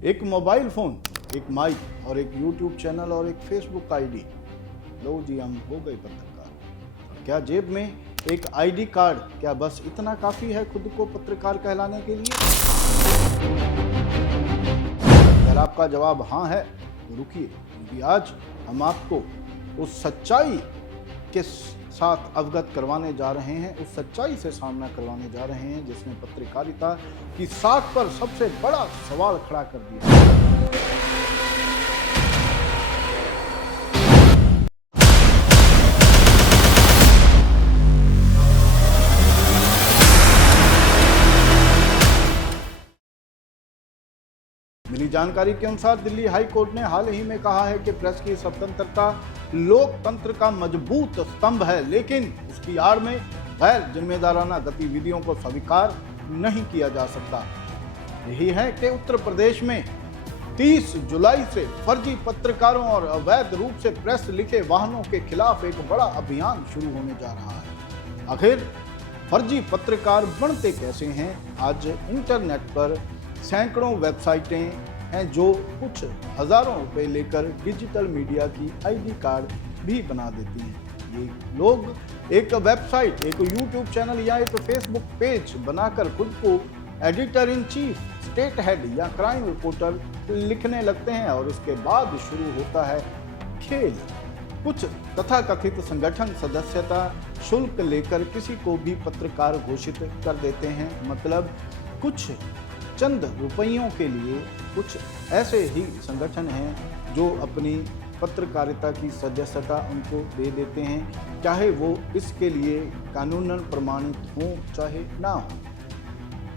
एक mobile phone, एक mic और एक यूट्यूब चैनल और एक फेसबुक आईडी। लो जी, हम हो गए पत्रकार। क्या जेब में एक आईडी कार्ड, क्या बस इतना काफ़ी है खुद को पत्रकार कहलाने के लिए? अगर आपका जवाब हाँ है तो रुकिए, क्योंकि आज हम आपको उस सच्चाई के साथ अवगत करवाने जा रहे हैं, उस सच्चाई से सामना करवाने जा रहे हैं जिसने पत्रकारिता की साख पर सबसे बड़ा सवाल खड़ा कर दिया। मिली जानकारी के अनुसार दिल्ली हाई कोर्ट ने हाल ही में कहा है कि प्रेस की स्वतंत्रता लोकतंत्र का मजबूत स्तंभ है, लेकिन उसकी आड़ में गैर जिम्मेदाराना गतिविधियों को स्वीकार नहीं किया जा सकता। यही है कि उत्तर प्रदेश में 30 जुलाई से फर्जी पत्रकारों और अवैध रूप से प्रेस लिखे वाहनों के खिलाफ एक बड़ा अभियान शुरू होने जा रहा है। आखिर फर्जी पत्रकार बनते कैसे हैं? आज इंटरनेट पर सैकड़ों वेबसाइटें हैं जो कुछ हजारों रुपए लेकर डिजिटल मीडिया की आईडी कार्ड भी बना देती हैं। ये लोग एक वेबसाइट, एक यूट्यूब चैनल या एक फेसबुक पेज बनाकर खुद को editor in chief, state head या क्राइम रिपोर्टर लिखने लगते हैं और उसके बाद शुरू होता है खेल। कुछ तथाकथित संगठन सदस्यता शुल्क लेकर किसी को भी पत्रकार घोषित कर देते हैं। मतलब कुछ चंद रुपयों के लिए कुछ ऐसे ही संगठन हैं जो अपनी पत्रकारिता की सदस्यता उनको दे देते हैं, चाहे वो इसके लिए कानूनन प्रमाणित हो चाहे ना हो।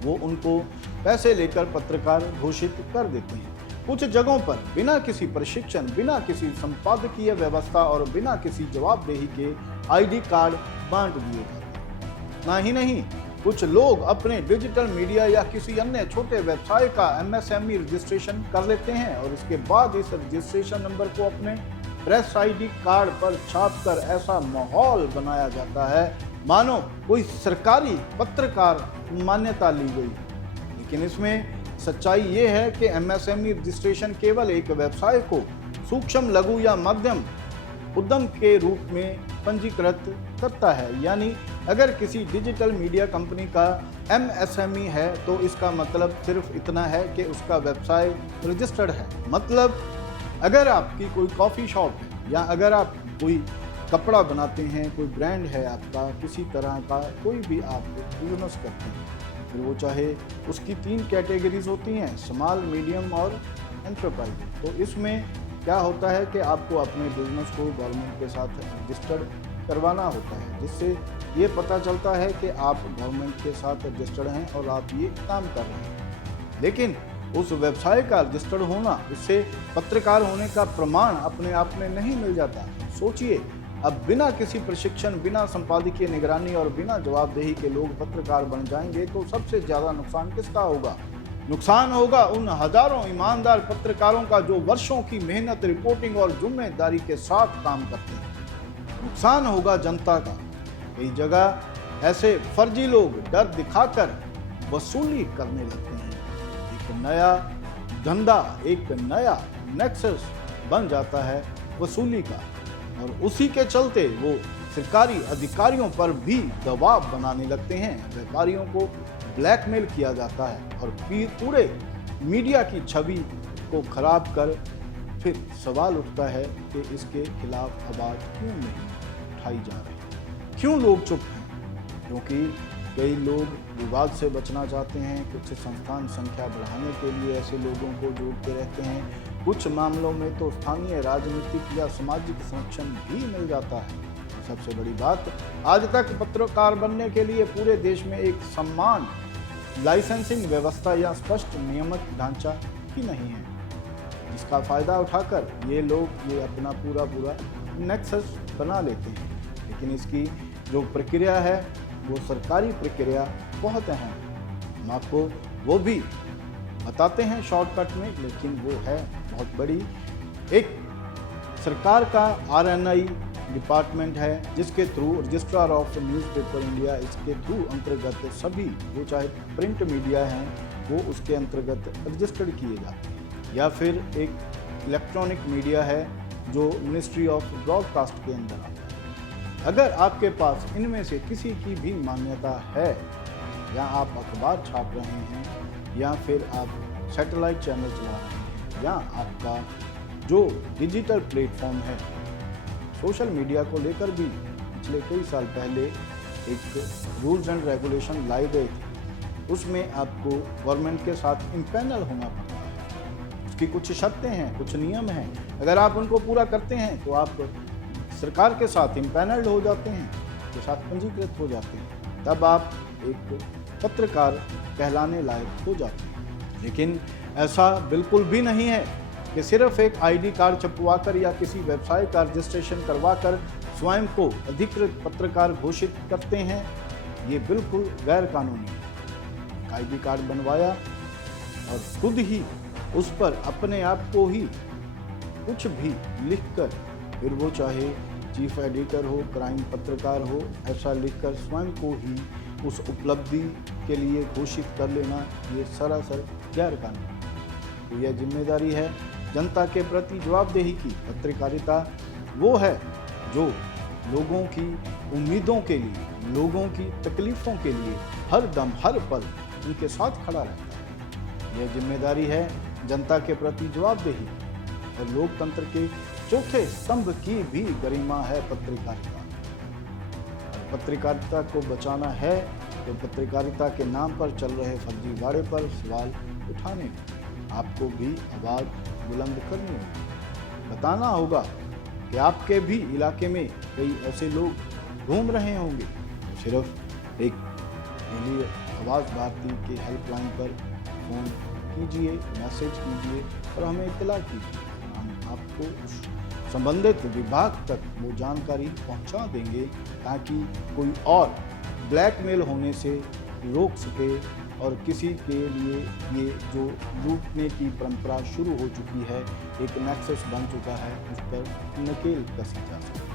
वो उनको पैसे लेकर पत्रकार घोषित कर देते हैं। कुछ जगहों पर बिना किसी प्रशिक्षण, बिना किसी संपादकीय व्यवस्था और बिना किसी जवाबदेही के आईडी कार्ड बांट दिए जाते हैं। ना ही नहीं, कुछ लोग अपने डिजिटल मीडिया या किसी अन्य छोटे व्यवसाय का एमएसएमई रजिस्ट्रेशन कर लेते हैं और इसके बाद इस रजिस्ट्रेशन नंबर को अपने प्रेस आईडी कार्ड पर छापकर ऐसा माहौल बनाया जाता है मानो कोई सरकारी पत्रकार मान्यता ली गई। लेकिन इसमें सच्चाई ये है कि एमएसएमई रजिस्ट्रेशन केवल एक व्यवसाय को सूक्ष्म, लघु या मध्यम उद्यम के रूप में पंजीकृत करता है। यानी अगर किसी डिजिटल मीडिया कंपनी का एमएसएमई है तो इसका मतलब सिर्फ इतना है कि उसका व्यवसाय रजिस्टर्ड है। मतलब अगर आपकी कोई कॉफ़ी शॉप है या अगर आप कोई कपड़ा बनाते हैं, कोई ब्रांड है आपका, किसी तरह का कोई भी आप बिजनेस करते हैं, फिर वो चाहे उसकी 3 कैटेगरीज होती हैं, स्मॉल, मीडियम और एंटरप्राइज। तो इसमें क्या होता है कि आपको अपने बिजनेस को गवर्नमेंट के साथ रजिस्टर्ड करवाना होता है, जिससे ये पता चलता है कि आप गवर्नमेंट के साथ रजिस्टर्ड हैं और आप ये काम कर रहे हैं। लेकिन उस व्यवसाय का रजिस्टर्ड होना, इससे पत्रकार होने का प्रमाण अपने आप में नहीं मिल जाता। सोचिए, अब बिना किसी प्रशिक्षण, बिना संपादकीय निगरानी और बिना जवाबदेही के लोग पत्रकार बन जाएंगे तो सबसे ज़्यादा नुकसान किसका होगा? नुकसान होगा उन हजारों ईमानदार पत्रकारों का जो वर्षों की मेहनत, रिपोर्टिंग और जिम्मेदारी के साथ काम करते हैं। नुकसान होगा जनता का। कई जगह ऐसे फर्जी लोग डर दिखाकर वसूली करने लगते हैं। एक नया धंधा, एक नया नेक्सस बन जाता है वसूली का, और उसी के चलते वो सरकारी अधिकारियों पर भी दबाव बनाने लगते हैं। व्यापारियों को ब्लैकमेल किया जाता है और पूरे मीडिया की छवि को खराब कर फिर सवाल उठता है कि इसके खिलाफ आवाज़ क्यों नहीं उठाई जा रही, क्यों लोग चुप हैं? क्योंकि कई लोग विवाद से बचना चाहते हैं, कुछ संस्थान संख्या बढ़ाने के लिए ऐसे लोगों को जोड़ते रहते हैं, कुछ मामलों में तो स्थानीय राजनीतिक या सामाजिक संरक्षण भी मिल जाता है। सबसे बड़ी बात, आज तक पत्रकार बनने के लिए पूरे देश में एक समान लाइसेंसिंग व्यवस्था या स्पष्ट नियामक ढांचा ही नहीं है, जिसका फायदा उठाकर ये लोग ये अपना पूरा नेक्सस बना लेते हैं। लेकिन इसकी जो प्रक्रिया है वो सरकारी प्रक्रिया बहुत अहम है। हम आपको वो भी बताते हैं शॉर्टकट में, लेकिन वो है बहुत बड़ी। एक सरकार का आरएनआई डिपार्टमेंट है जिसके through registrar of newspaper India, इसके थ्रू अंतर्गत सभी वो चाहे प्रिंट मीडिया हैं वो उसके अंतर्गत रजिस्टर्ड किए जाते हैं। या फिर एक इलेक्ट्रॉनिक मीडिया है जो मिनिस्ट्री ऑफ ब्रॉडकास्ट के अंदर आता है। अगर आपके पास इनमें से किसी की भी मान्यता है, या आप अखबार छाप रहे हैं, या फिर आप सैटेलाइट चैनल चला रहे हैं, या आपका जो डिजिटल प्लेटफॉर्म है, सोशल मीडिया को लेकर भी पिछले कई साल पहले एक रूल्स एंड रेगुलेशन लाए गए थे। उसमें आपको गवर्नमेंट के साथ इम्पैनल होना पड़ता है। उसकी कुछ शर्तें हैं, कुछ नियम हैं। अगर आप उनको पूरा करते हैं तो आप सरकार के साथ इम्पैनल्ड हो जाते हैं, के साथ पंजीकृत हो जाते हैं, तब आप एक पत्रकार कहलाने लायक हो जाते हैं। लेकिन ऐसा बिल्कुल भी नहीं है कि सिर्फ एक आईडी कार्ड छपवाकर या किसी वेबसाइट का रजिस्ट्रेशन करवाकर स्वयं को अधिकृत पत्रकार घोषित करते हैं। ये बिल्कुल गैर कानूनी है। आईडी कार्ड बनवाया और खुद ही उस पर अपने आप को ही कुछ भी लिखकर, फिर वो चाहे चीफ एडिटर हो, क्राइम पत्रकार हो, ऐसा लिखकर स्वयं को ही उस उपलब्धि के लिए घोषित कर लेना, ये सरासर गैर कानूनी। तो यह जिम्मेदारी है जनता के प्रति जवाबदेही की। पत्रकारिता वो है जो लोगों की उम्मीदों के लिए, लोगों की तकलीफ़ों के लिए हर दम हर पल उनके साथ खड़ा रहता है। यह जिम्मेदारी है जनता के प्रति जवाबदेही, और लोकतंत्र के चौथे स्तंभ की भी गरिमा है पत्रकारिता। और पत्रकारिता को बचाना है तो पत्रकारिता के नाम पर चल रहे फर्जीवाड़े पर सवाल उठाने होंगे, आपको भी आवाज़ बुलंद करनी होगी। बताना होगा कि आपके भी इलाके में कई ऐसे लोग घूम रहे होंगे, तो सिर्फ एक आवाज़ भारती के हेल्पलाइन पर फ़ोन कीजिए, मैसेज कीजिए और हमें इत्तला कीजिए। हम आपको संबंधित विभाग तक वो जानकारी पहुंचा देंगे ताकि कोई और ब्लैकमेल होने से रोक सके, और किसी के लिए ये जो लूटने की परंपरा शुरू हो चुकी है, एक नेक्सस बन चुका है, उस पर नकेल कसी जा सके।